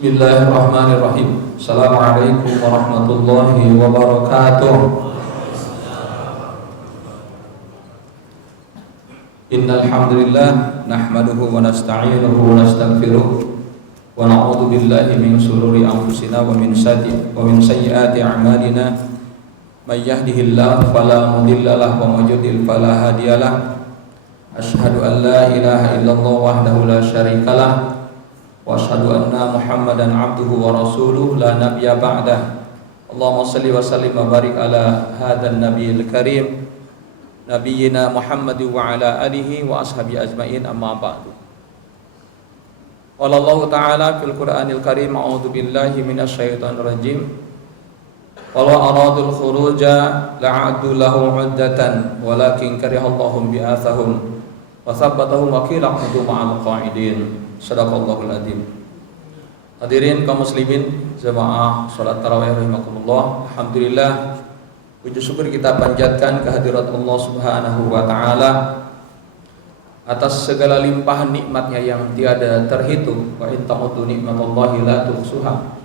Bismillahirrahmanirrahim. Assalamualaikum warahmatullahi wabarakatuh. Innal hamdalillah nahmaduhu wa nasta'inuhu wa nastaghfiruh wa na'udzu billahi min shururi anfusina wa min sayyiati a'malina. May yahdihillahu fala mudilla lahu wa may yudlil fala hadiyalah. Asyhadu an la ilaha illallah wahdahu la syarikalah wa asyhadu anna Muhammadan abduhu wa rasuluh la nabiyya ba'dah. Allahumma shalli wa sallim wa barik ala hadzal nabiyil karim nabiyyina Muhammad wa ala alihi wa ashabi ajmain, amma ba'du. Qala Allah ta'ala fil Qur'anil Karim, a'udzu billahi minasy syaithanir rajim. Qala aradul khuruja la'addu lahu 'uddatan walakin karihallahum bi'athahum wa thabbatahum wa qila qudu ma'al qa'idin. Shadaqallahul adzim. Hadirin kaum muslimin jemaah salat tarawih rahimakumullah. Alhamdulillah, puji syukur kita panjatkan kehadirat Allah Subhanahu wa taala atas segala limpahan nikmatnya yang tiada terhitung. Wa in ta'uddu nikmatallahi la tuhsuha.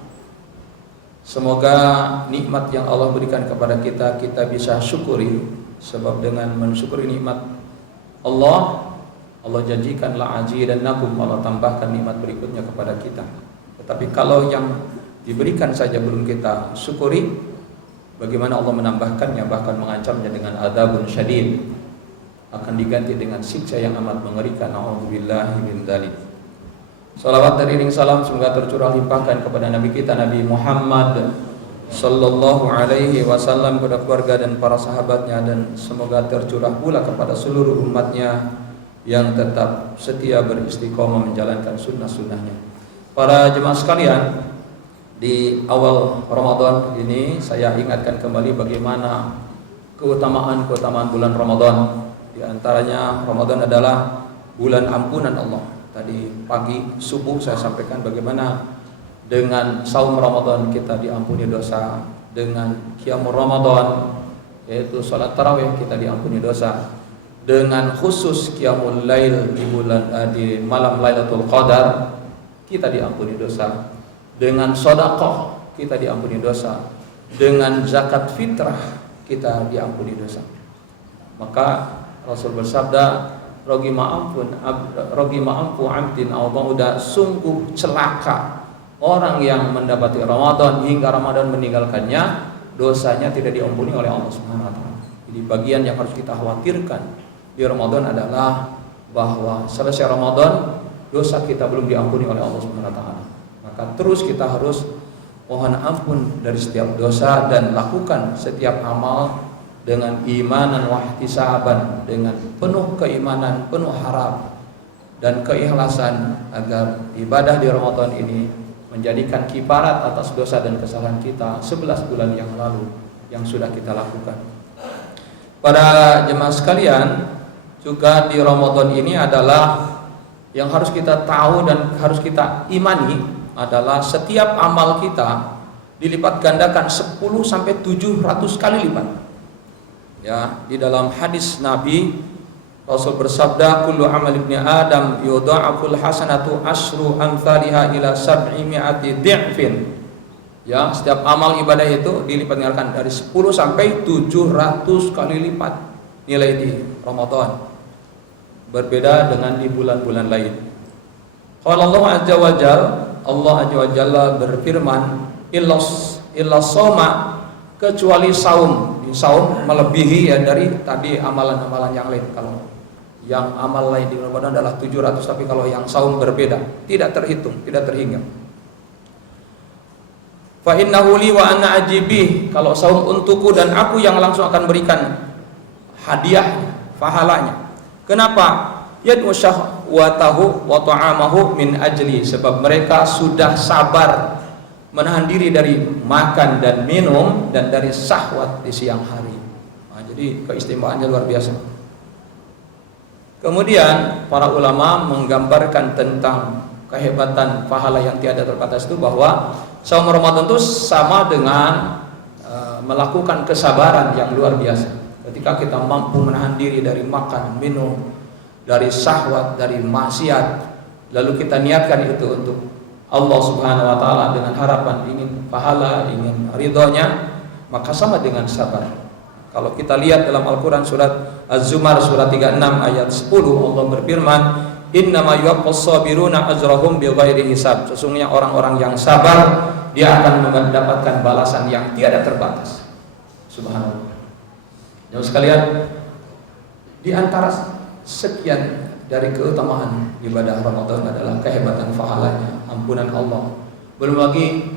Semoga nikmat yang Allah berikan kepada kita bisa syukuri, sebab dengan mensyukuri nikmat Allah janjikanlah azidannakum, Allah tambahkan nikmat berikutnya kepada kita. Tetapi kalau yang diberikan saja belum kita syukuri, bagaimana Allah menambahkannya, bahkan mengancamnya dengan adzabun syadid, akan diganti dengan siksa yang amat mengerikan. A'udzubillahi min dzalik. Salawat dan iring salam semoga tercurah limpahkan kepada Nabi kita Nabi Muhammad sallallahu alaihi wasallam, kepada keluarga dan para sahabatnya, dan semoga tercurah pula kepada seluruh umatnya yang tetap setia beristiqomah menjalankan sunnah-sunnahnya. Para jemaah sekalian, di awal Ramadan ini saya ingatkan kembali bagaimana keutamaan bulan Ramadan. Di antaranya Ramadan adalah bulan ampunan Allah. Tadi pagi subuh saya sampaikan bagaimana dengan saum Ramadan kita diampuni dosa, dengan qiyamul Ramadan yaitu salat tarawih kita diampuni dosa, dengan khusus qiyamul lail di malam Lailatul Qadar kita diampuni dosa, dengan sedekah kita diampuni dosa, dengan zakat fitrah kita diampuni dosa. Maka Rasul bersabda, rogima ampu abdin aw ba'da, sungguh celaka orang yang mendapati Ramadan hingga Ramadan meninggalkannya, dosanya tidak diampuni oleh Allah Subhanahu wa taala. Jadi bagian yang harus kita khawatirkan di Ramadan adalah bahwa selesai Ramadan dosa kita belum diampuni oleh Allah Subhanahu wa taala. Maka terus kita harus mohon ampun dari setiap dosa dan lakukan setiap amal dengan imanan wa ihtisaban, dengan penuh keimanan, penuh harap dan keikhlasan, agar ibadah di Ramadan ini menjadikan kifarat atas dosa dan kesalahan kita 11 bulan yang lalu yang sudah kita lakukan. Para jemaah sekalian, juga di Ramadan ini adalah yang harus kita tahu dan harus kita imani adalah setiap amal kita dilipat gandakan 10 sampai 700 kali lipat. Ya, di dalam hadis Nabi Rasul bersabda, kullu amal ibni Adam yudha'aful hasanatu asyru amthaliha ila 700 dhi'fin. Ya, setiap amal ibadah itu dilipat gandakan dari 10 sampai 700 kali lipat nilai di Ramadan. Berbeda dengan di bulan-bulan lain. Qala Allah azza wa jalla, Allah azza wa jalla berfirman, illa shauma, kecuali saum. Saum melebihi ya dari tadi amalan-amalan yang lain. Kalau yang amal lain di Ramadan adalah 700, tapi kalau yang saum berbeda, tidak terhitung, tidak terhingga. Fa innahu li wa ana ajibih, kalau saum untukku dan aku yang langsung akan berikan hadiah pahalanya. Kenapa? Yad'u syahwatahu wa ta'amahu min ajli, sebab mereka sudah sabar menahan diri dari makan dan minum dan dari syahwat di siang hari. Nah, jadi keistimewaannya luar biasa. Kemudian para ulama menggambarkan tentang kehebatan pahala yang tiada terbatas itu, bahwa saum Ramadan itu sama dengan melakukan kesabaran yang luar biasa. Ketika kita mampu menahan diri dari makan, minum, dari syahwat, dari maksiat, lalu kita niatkan itu untuk Allah Subhanahu wa taala dengan harapan ingin pahala, ingin ridhonya, maka sama dengan sabar. Kalau kita lihat dalam Al-Qur'an surat Az-Zumar surat 36 ayat 10, Allah berfirman, "Innama yuwaffas sabiruna ajrahum bighairi hisab." Sesungguhnya orang-orang yang sabar, dia akan mendapatkan balasan yang tiada terbatas. Subhanallah. Jemaah sekalian, di antara sekian dari keutamaan ibadah Ramadan adalah kehebatan pahalanya, ampunan Allah. Belum lagi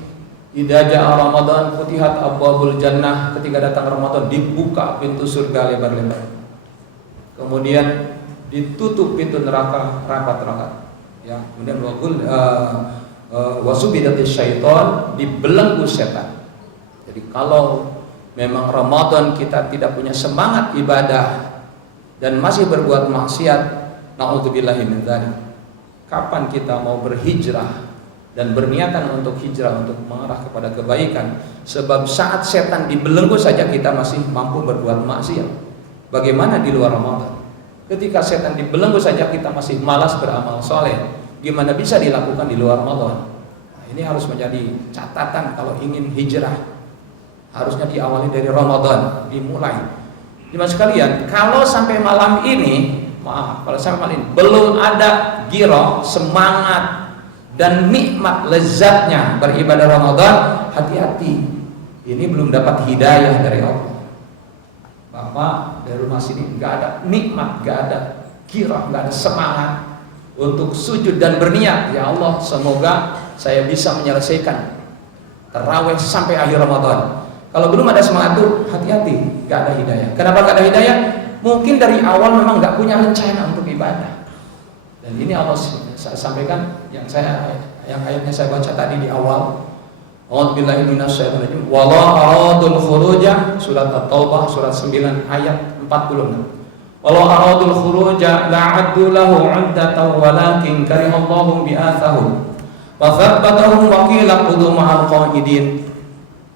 idza jaa Ramadan futihat abwabul jannah, ketika datang Ramadan dibuka pintu surga lebar-lebar. Kemudian ditutup pintu neraka rapat-rapat. Ya, kemudian wasubidatis syaitan, dibelenggu setan. Jadi kalau memang Ramadan kita tidak punya semangat ibadah dan masih berbuat maksiat, na'udzubillahi min dzalik, kapan kita mau berhijrah dan berniatan untuk hijrah, untuk mengarah kepada kebaikan? Sebab saat setan dibelenggu saja kita masih mampu berbuat maksiat, bagaimana di luar Ramadan? Ketika setan dibelenggu saja kita masih malas beramal soleh, gimana bisa dilakukan di luar Ramadan? Nah, ini harus menjadi catatan kalau ingin hijrah. Harusnya diawali dari Ramadan, dimulai. Jemaah sekalian, kalau sampai malam ini, kalau sampai malam ini belum ada ghirah, semangat dan nikmat lezatnya beribadah Ramadan, hati-hati. Ini belum dapat hidayah dari Allah. Bapak dari rumah sini nggak ada nikmat, nggak ada ghirah, nggak ada semangat untuk sujud dan berniat, ya Allah, semoga saya bisa menyelesaikan tarawih sampai akhir Ramadan. Kalau belum ada semangat itu, hati-hati, nggak ada hidayah. Kenapa nggak ada hidayah? Mungkin dari awal memang nggak punya rencana untuk ibadah. Dan ini Allah sampaikan yang ayatnya saya baca tadi di awal. A'udzubillahi minasyaitonir rajim. Wala aradul khuruja, surat At-Taubah surat 9 ayat 46. Wala aradul khuruja la'addu lahu 'uddatan walakin karimallahu bi'athahum wa thabbatahum wa qila qudu ma'al qa'idin.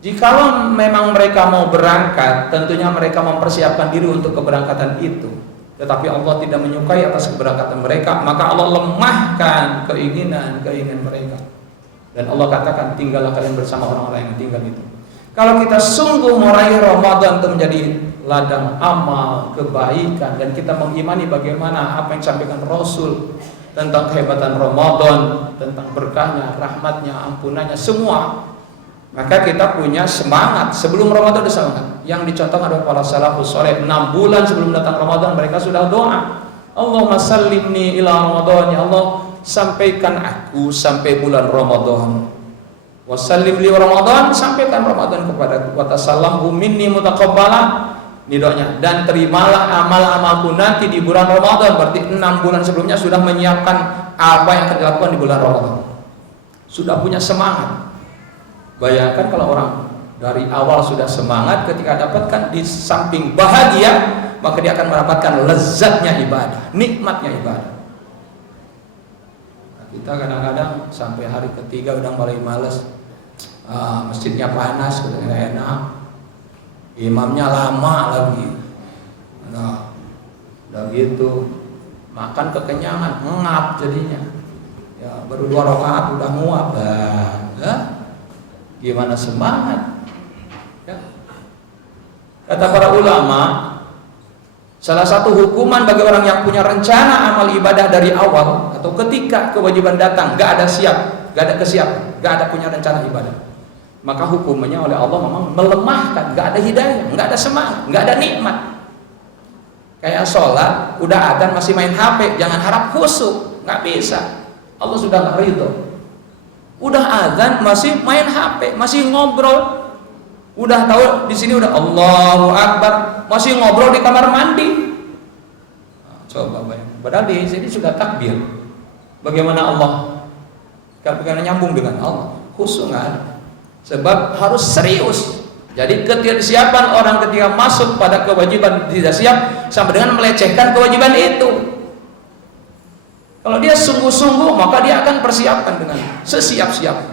Jikalau memang mereka mau berangkat, tentunya mereka mempersiapkan diri untuk keberangkatan itu. Tetapi Allah tidak menyukai atas keberangkatan mereka, maka Allah lemahkan keinginan mereka. Dan Allah katakan, tinggallah kalian bersama orang-orang yang tinggal itu. Kalau kita sungguh meraih Ramadan untuk menjadi ladang amal, kebaikan, dan kita mengimani bagaimana apa yang disampaikan Rasul tentang kehebatan Ramadan, tentang berkahnya, rahmatnya, ampunannya, semua, maka kita punya semangat. Sebelum Ramadan ada semangat. Yang dicontohkan oleh para salafus saleh, 6 bulan sebelum datang Ramadan mereka sudah doa, Allahumma sallimni ila Ramadan, ya Allah, sampaikan aku sampai bulan Ramadan. Wasallim li Ramadan, sampaikan Ramadan kepadaku. Wa tasallamhu minni mutaqabbala, ini doanya. Dan terimalah amal-amalku nanti di bulan Ramadan. Berarti 6 bulan sebelumnya sudah menyiapkan apa yang akan dilakukan di bulan Ramadan. Sudah punya semangat. Bayangkan kalau orang dari awal sudah semangat, ketika dapatkan di samping bahagia, maka dia akan mendapatkan lezatnya ibadah, nikmatnya ibadah. Nah, kita kadang-kadang sampai hari ketiga udah mulai males, masjidnya panas, nggak enak, imamnya lama lagi, nah, udah gitu makan kekenyangan, ngap jadinya, ya baru 2 rakaat udah nguap, gimana semangat? Ya. Kata para ulama, salah satu hukuman bagi orang yang punya rencana amal ibadah dari awal, atau ketika kewajiban datang gak ada kesiapan, gak ada punya rencana ibadah, maka hukumannya oleh Allah memang melemahkan, gak ada hidayah, gak ada semangat, gak ada nikmat. Kayak sholat, udah adzan masih main HP, jangan harap khusyuk, gak bisa. Allah sudah gak ridho. Udah adzan masih main HP, masih ngobrol. Udah tahu di sini udah Allahu Akbar, masih ngobrol di kamar mandi. Nah, coba bayangkan. Padahal di sini sudah takbir. Bagaimana Allah? Bagaimana nyambung dengan Allah? Khusyuk nggak ada. Sebab harus serius. Jadi ketidaksiapan orang ketika masuk pada kewajiban tidak siap sampai dengan melecehkan kewajiban itu. Kalau dia sungguh-sungguh, maka dia akan persiapkan dengan sesiap-siap.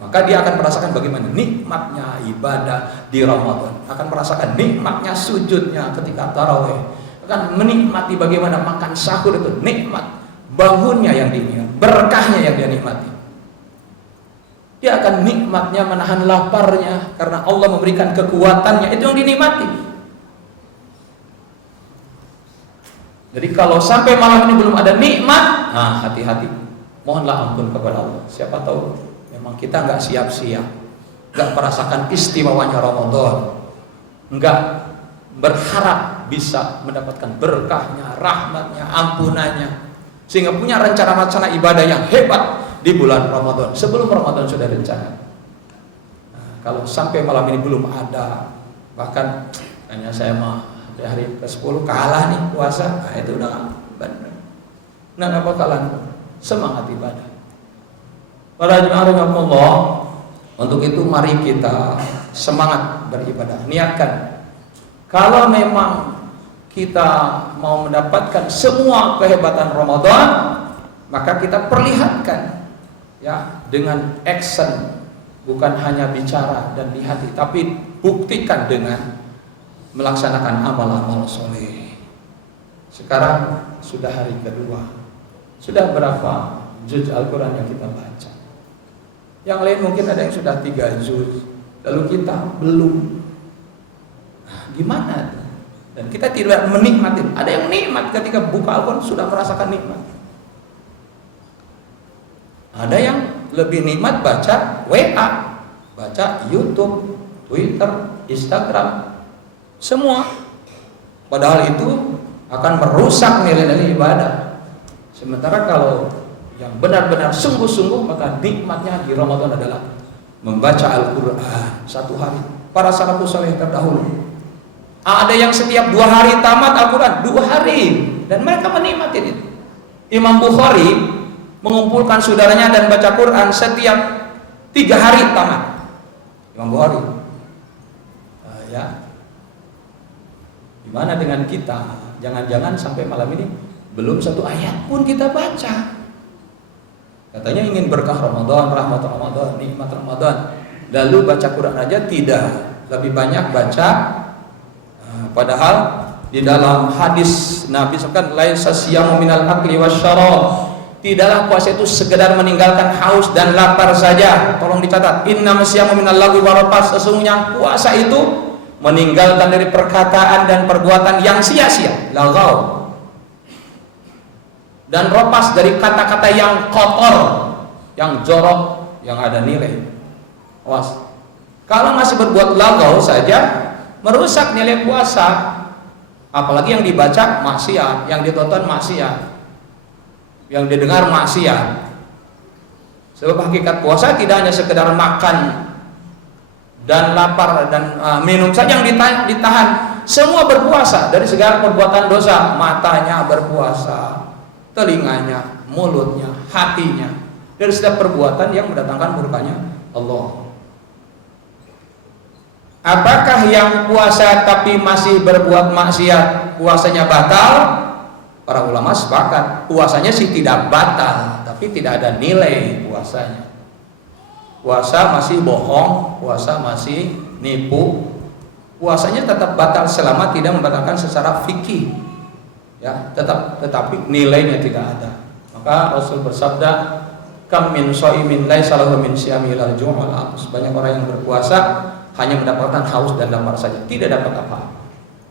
Maka dia akan merasakan bagaimana nikmatnya ibadah di Ramadan, akan merasakan nikmatnya sujudnya ketika tarawih, akan menikmati bagaimana makan sahur itu nikmat, bangunnya yang dinikmati, berkahnya yang dia nikmati. Dia akan nikmatnya menahan laparnya karena Allah memberikan kekuatannya, itu yang dinikmati. Jadi kalau sampai malam ini belum ada nikmat, nah hati-hati, mohonlah ampun kepada Allah. Siapa tahu memang kita nggak siap-siap, nggak merasakan istimewanya Ramadan, nggak berharap bisa mendapatkan berkahnya, rahmatnya, ampunannya, sehingga punya rencana-rencana ibadah yang hebat di bulan Ramadan, sebelum Ramadan sudah rencana. Nah, kalau sampai malam ini belum ada, bahkan hanya saya mah di hari ke-10 kalah nih puasa, nah itu udah benar. Nah, nggak bakalan semangat ibadah. Para jemaah rahimakumullah, untuk itu mari kita semangat beribadah. Niatkan, kalau memang kita mau mendapatkan semua kehebatan Ramadan, maka kita perlihatkan ya dengan action, bukan hanya bicara dan di hati, tapi buktikan dengan melaksanakan amal-amal soleh. Sekarang sudah hari kedua, sudah berapa juz Al-Quran yang kita baca? Yang lain mungkin ada yang sudah 3 juz, lalu kita belum. Nah, gimana? Dan kita tidak menikmati. Ada yang nikmat ketika buka Al-Quran sudah merasakan nikmat. Ada yang lebih nikmat baca WA, baca YouTube, Twitter, Instagram, semua. Padahal itu akan merusak nilai-nilai ibadah. Sementara kalau yang benar-benar sungguh-sungguh, maka nikmatnya di Ramadan adalah membaca Al-Quran 1 hari. Para salafus saleh terdahulu, ada yang setiap 2 hari tamat Al-Quran, 2 hari, dan mereka menikmati itu. Imam Bukhari mengumpulkan saudaranya dan baca Quran setiap 3 hari tamat. Imam Bukhari. Ya. Gimana dengan kita? Jangan-jangan sampai malam ini belum 1 ayat pun kita baca. Katanya ingin berkah Ramadan, rahmat Ramadan, nikmat Ramadan, lalu baca Quran aja tidak, lebih banyak baca. Padahal di dalam hadis Nabi SAW, laisa siyamu minal akli wasyarab, tidaklah puasa itu sekedar meninggalkan haus dan lapar saja. Tolong dicatat, innama siyamu minal lagwi warafas, sesungguhnya puasa itu meninggalkan dari perkataan dan perbuatan yang sia-sia, lagau, dan ropas dari kata-kata yang kotor, yang jorok, yang ada nilai. Awas, kalau masih berbuat lagau saja merusak nilai puasa. Apalagi yang dibaca maksiat, yang ditonton maksiat, yang didengar maksiat. Sebab hakikat puasa tidak hanya sekedar makan dan lapar dan minum saja yang ditahan. Semua berpuasa dari segala perbuatan dosa. Matanya berpuasa, telinganya, mulutnya, hatinya, dari setiap perbuatan yang mendatangkan murkanya Allah. Apakah yang puasa tapi masih berbuat maksiat puasanya batal? Para ulama sepakat, puasanya sih tidak batal, tapi tidak ada nilai puasanya. Puasa masih bohong, puasa masih nipu, puasanya tetap batal selama tidak membatalkan secara fikih. Ya, tetapi nilainya tidak ada. Maka Rasul bersabda, kam min shaimin laisa lahu min siyami illa al-ju' wal 'aths. Banyak orang yang berpuasa hanya mendapatkan haus dan lapar saja, tidak dapat apa-apa.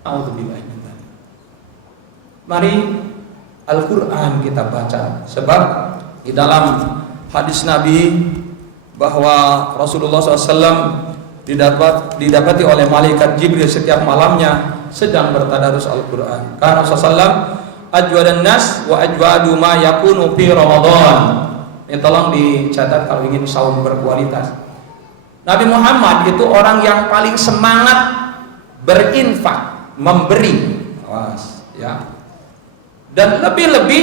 A'udzubillahi min dzalik. Mari Al-Qur'an kita baca, sebab di dalam hadis Nabi bahwa Rasulullah SAW didapati oleh malaikat Jibril setiap malamnya sedang bertadarus Al-Qur'an. Karena Rasulullah ajwadan nas wa ajwadu ma yakunu fi Ramadan. Ini tolong dicatat kalau ingin saum berkualitas. Nabi Muhammad itu orang yang paling semangat berinfak, memberi. Awas, ya. Dan lebih-lebih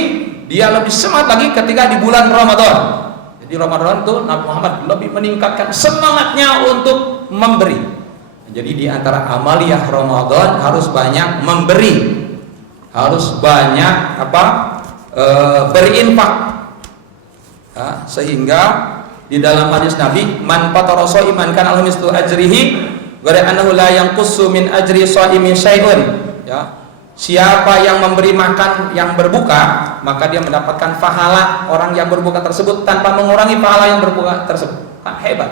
dia lebih semangat lagi ketika di bulan Ramadan. Jadi Ramadan itu Nabi Muhammad lebih meningkatkan semangatnya untuk memberi. Jadi di antara amaliyah Ramadan harus banyak memberi, harus banyak berinfak, ya, sehingga di dalam hadis Nabi, man fatara shaiman kana lahu mislu ajrihi wa annahu la yanqusu min ajri shaimin syai'un. Ya. Siapa yang memberi makan yang berbuka, maka dia mendapatkan pahala orang yang berbuka tersebut tanpa mengurangi pahala yang berbuka tersebut. Kan hebat.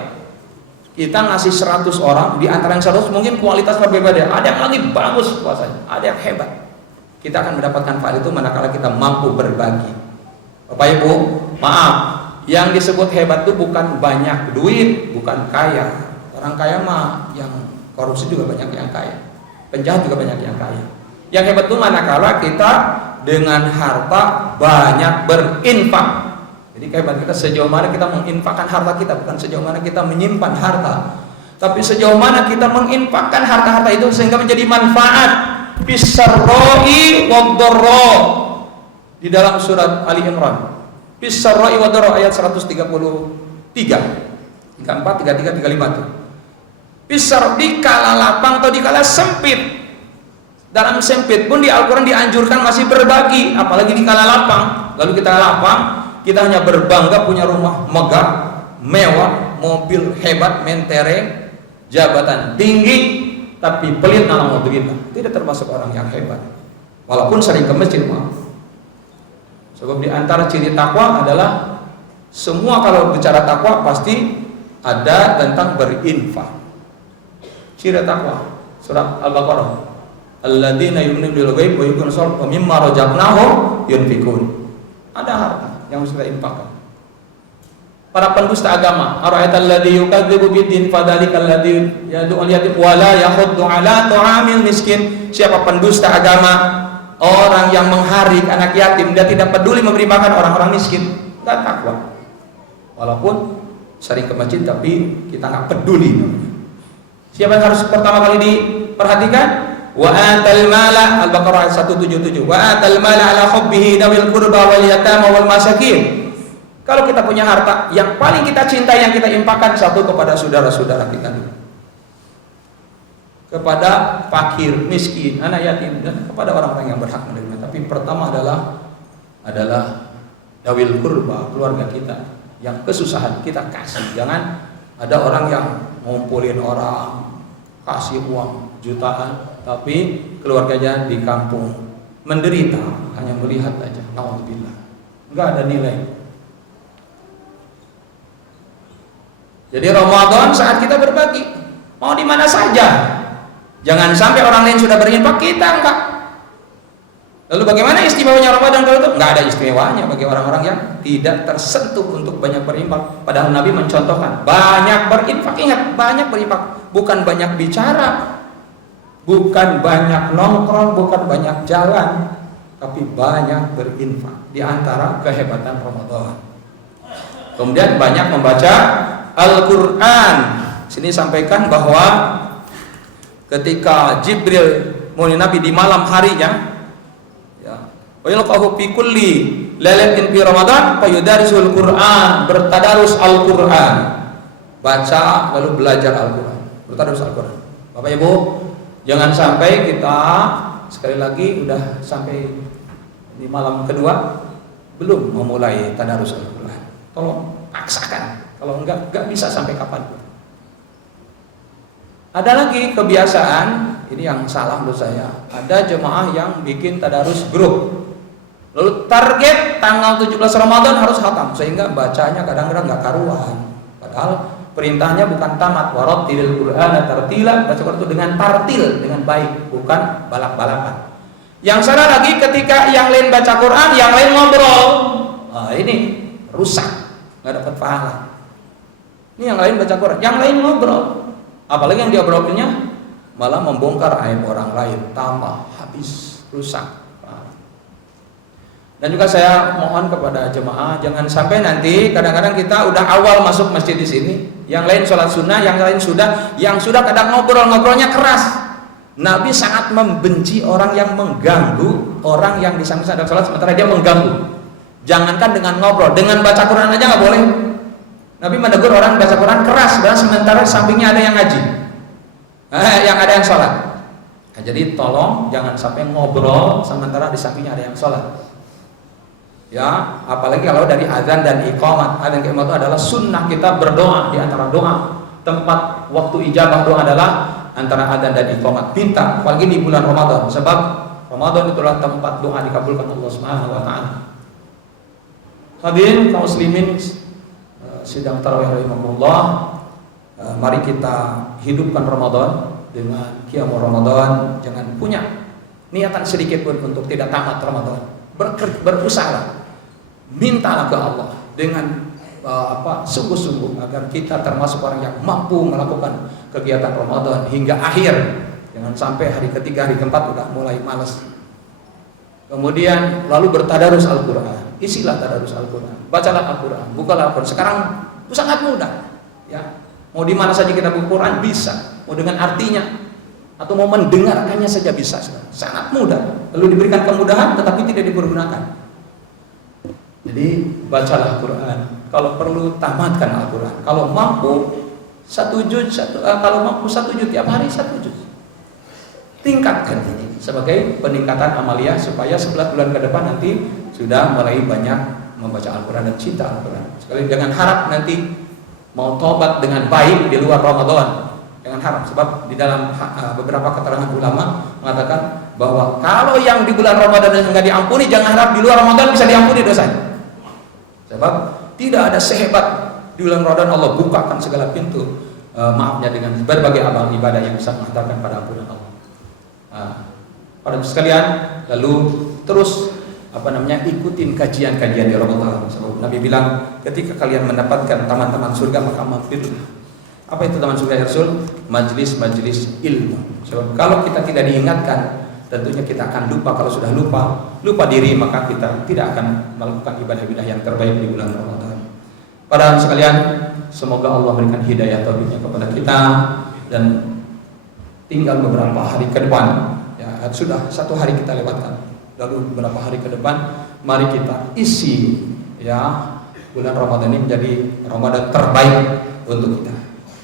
Kita ngasih 100 orang, di antara yang 100 mungkin kualitas berbeda. Ada yang lagi bagus puasanya, ada yang hebat. Kita akan mendapatkan pahala itu manakala kita mampu berbagi. Bapak Ibu, maaf, yang disebut hebat itu bukan banyak duit, bukan kaya. Orang kaya mah yang korupsi juga banyak yang kaya, penjahat juga banyak yang kaya. Yang hebat itu manakala kita dengan harta banyak berinfak. Jadi kehebat kita sejauh mana kita menginfakkan harta kita, bukan sejauh mana kita menyimpan harta, tapi sejauh mana kita menginfakkan harta-harta itu sehingga menjadi manfaat. Bisarroi wadharra di dalam surat Ali Imran. Bisarroi wadharra ayat 133, 34, 33, 35 tuh. Bisar di kala lapang atau di kala sempit. Dalam sempit pun di Al-Quran dianjurkan masih berbagi, apalagi di kala lapang. Lalu kita lapang, kita hanya berbangga punya rumah megah, mewah, mobil hebat, mentereng, jabatan tinggi, tapi pelit naudzubillah, tidak termasuk orang yang hebat. Walaupun sering ke masjid, maaf. Sebab di antara ciri takwa adalah semua kalau bicara takwa pasti ada tentang berinfak. Ciri takwa surat Al-Baqarah, alladzina yu'minuna bil ghaib wa yuqimuna sholata wa mimma razaqnahum yunfikun. Ada harta yang harus kita infakkan. Para pendusta agama, ara'aital ladzi yukadzibu biddin fadzalikal ladzi yad'u al-yatim wa la yahuddu 'ala ta'amil miskin. Siapa pendusta agama? Orang yang mengharik anak yatim, dia tidak peduli memberi makan orang-orang miskin. Enggak takwa. Walaupun sering ke masjid tapi kita enggak peduli. Siapa yang harus pertama kali diperhatikan? Wa atal mala, Al-Baqarah 177. Wa atal mala ala hubbihi dawil qurba wal yatama wal masakin. Kalau kita punya harta, yang paling kita cintai, yang kita infakkan, satu kepada saudara-saudara kita dulu, kepada fakir, miskin, anak yatim, dan kepada orang-orang yang berhak menerima. Tapi pertama adalah dawil qurba, keluarga kita yang kesusahan kita kasih. Jangan ada orang yang ngumpulin orang, kasih uang jutaan, tapi keluarganya di kampung menderita, hanya melihat aja. Naudzubillah, enggak ada nilai. Jadi Ramadan saat kita berbagi, mau di mana saja. Jangan sampai orang lain sudah berinfak, kita enggak. Lalu bagaimana istimewanya Ramadan kalau itu? Enggak ada istimewanya bagi orang-orang yang tidak tersentuh untuk banyak berinfak. Padahal Nabi mencontohkan banyak berinfak. Ingat, banyak berinfak, bukan banyak bicara, bukan banyak nongkrong, bukan banyak jalan, tapi banyak berinfak. Di antara kehebatan Ramadan. Kemudian banyak membaca Al-Quran. Sini sampaikan bahwa ketika Jibril menemui Nabi di malam harinya, ya, wa yalqahu fi kulli lailatin fi Ramadan fa yudarisul Quran, bertadarus Al-Quran, baca lalu belajar Al-Quran, bertadarus Al-Quran. Bapak Ibu, jangan sampai kita sekali lagi udah sampai di malam kedua belum memulai tadarus Al-Quran. Tolong paksakan. Kalau enggak bisa sampai kapan. Ada lagi kebiasaan, ini yang salah menurut saya. Ada jemaah yang bikin tadarus grup. Lalu target tanggal 17 Ramadan harus khatam, sehingga bacanya kadang-kadang enggak karuan. Padahal perintahnya bukan tamat, warattilil Qur'ana tartila, baca Quran itu dengan tartil, dengan baik, bukan balap-balapan. Yang salah lagi ketika yang lain baca Quran, yang lain ngobrol. Nah, ini rusak, enggak dapat pahala. Ini yang lain baca Quran, yang lain ngobrol. Apalagi yang diobrolnya malah membongkar aib orang lain, tambah habis, rusak. Dan juga saya mohon kepada jemaah, jangan sampai nanti kadang-kadang kita udah awal masuk masjid di sini, yang lain sholat sunnah, yang lain yang sudah kadang ngobrolnya keras. Nabi sangat membenci orang yang mengganggu orang yang di samping ada sholat sementara dia mengganggu. Jangankan dengan ngobrol, dengan baca Quran aja nggak boleh. Nabi menegur orang baca Quran keras, dan sementara sampingnya ada yang ngaji, yang ada yang sholat. Nah, jadi tolong jangan sampai ngobrol sementara di sampingnya ada yang sholat. Ya, apalagi kalau dari azan dan iqamat. Azan dan iqamat itu adalah sunnah kita berdoa. Di antara doa, tempat waktu ijabah doa adalah antara azan dan iqamat. Minta, apalagi di bulan Ramadan. Sebab Ramadan itulah tempat doa dikabulkan Allah Subhanahu wa taala. Hadirin kaum muslimin sidang tarawih rahimahullah, mari kita hidupkan Ramadan dengan qiyamul Ramadan. Jangan punya niatan sedikit pun untuk tidak tamat Ramadan. Berusaha, mintalah ke Allah dengan sungguh-sungguh agar kita termasuk orang yang mampu melakukan kegiatan Ramadan hingga akhir. Jangan sampai hari ketiga, hari keempat udah mulai malas. Kemudian lalu bertadarus Al-Quran, isilah tadarus Al-Quran, bacalah Al-Quran, bukalah Al-Quran. Sekarang sangat mudah, ya. Mau di mana saja kita buka Quran bisa, mau dengan artinya atau mau mendengarkannya saja bisa, sangat mudah. Lalu diberikan kemudahan, tetapi tidak dipergunakan. Jadi bacalah Quran. Kalau perlu tamatkan Al-Quran. Kalau mampu satu juz tiap hari 1 juz. Tingkatkan ini sebagai peningkatan amalia supaya 11 bulan ke depan nanti sudah mulai banyak membaca Al-Quran dan cinta Al-Quran. Sekali jangan harap nanti mau tobat dengan baik di luar Ramadan. Jangan harap, sebab di dalam beberapa keterangan ulama mengatakan bahwa kalau yang di bulan Ramadan dan enggak diampuni, jangan harap di luar Ramadan bisa diampuni dosanya. Sebab tidak ada sehebat di bulan Ramadan Allah bukakan segala pintu maafnya dengan berbagai amal ibadah yang bisa mengantarkan pada ampunan Allah. Para sekalian, lalu terus ikutin kajian-kajian di Ramadan. Sebab Nabi bilang ketika kalian mendapatkan taman-taman surga maka mampirlah. Apa itu taman surga ya Rasul? Majlis-majlis ilmu. Sebab kalau kita tidak diingatkan, tentunya kita akan lupa. Kalau sudah lupa diri, maka kita tidak akan melakukan ibadah-ibadah yang terbaik di bulan Ramadan. Para sekalian, semoga Allah berikan hidayah taufiknya kepada kita, dan tinggal beberapa hari ke depan, ya sudah 1 hari kita lewatkan, lalu beberapa hari ke depan mari kita isi ya bulan Ramadan ini menjadi Ramadan terbaik untuk kita,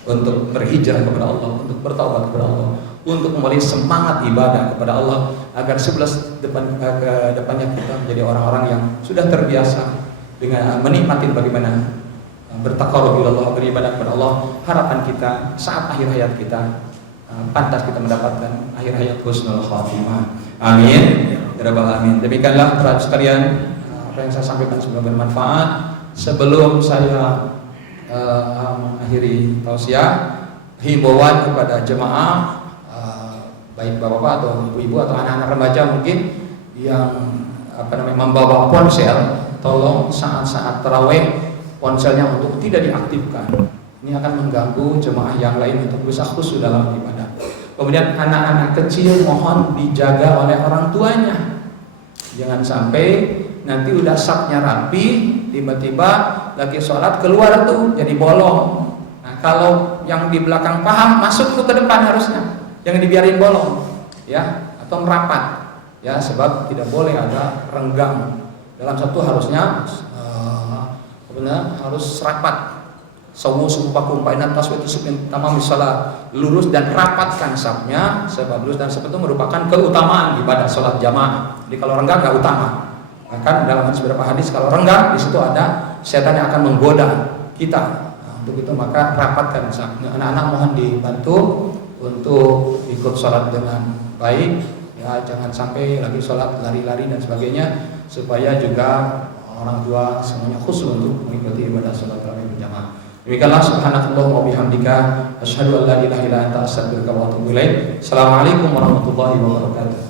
untuk berhijrah kepada Allah, untuk bertaubat kepada Allah, untuk kembali semangat ibadah kepada Allah, agar 11 depannya kita menjadi orang-orang yang sudah terbiasa dengan menikmati bagaimana bertaqarrub ila Allah, beribadah kepada Allah. Harapan kita saat akhir hayat kita pantas kita mendapatkan akhir hayat husnul khatimah. Amin ya rabbal alamin. Demikianlah para sekalian apa yang saya sampaikan, semoga bermanfaat. Sebelum saya mengakhiri tausiah, himbauan kepada jemaah, baik bapak-bapak atau ibu-ibu atau anak-anak remaja mungkin yang membawa ponsel, tolong saat-saat tarawih ponselnya untuk tidak diaktifkan. Ini akan mengganggu jemaah yang lain untuk bisa khusyuk dalam ibadah. Kemudian anak-anak kecil mohon dijaga oleh orang tuanya. Jangan sampai nanti udah sapnya rapi, tiba-tiba lagi sholat keluar tuh jadi bolong. Nah, kalau yang di belakang paham, masuk tuh ke depan harusnya. Jangan dibiarin bolong, ya, atau merapat, ya, sebab tidak boleh ada renggang. Dalam satu harusnya harus rapat. Sawu sumpakum bainat taswitu subin tamam salat, lurus dan rapatkan sapnya, sebab lurus dan sap itu merupakan keutamaan ibadah salat jamaah. Jadi kalau renggang enggak utama. Bahkan dalam beberapa hadis kalau renggang di situ ada setan yang akan menggoda kita. Nah, untuk itu maka rapatkan sapnya. Anak-anak mohon dibantu untuk ikut salat dengan baik, ya, jangan sampai lagi salat lari-lari dan sebagainya, supaya juga orang tua semuanya khusyuk untuk mengikuti ibadah salat tarawih berjamaah. Demikianlah, subhanakallahumma wa bihamdika asyhadu an la ilaha illa anta astaghfiruka wa atubu ilaik. Assalamualaikum warahmatullahi wabarakatuh.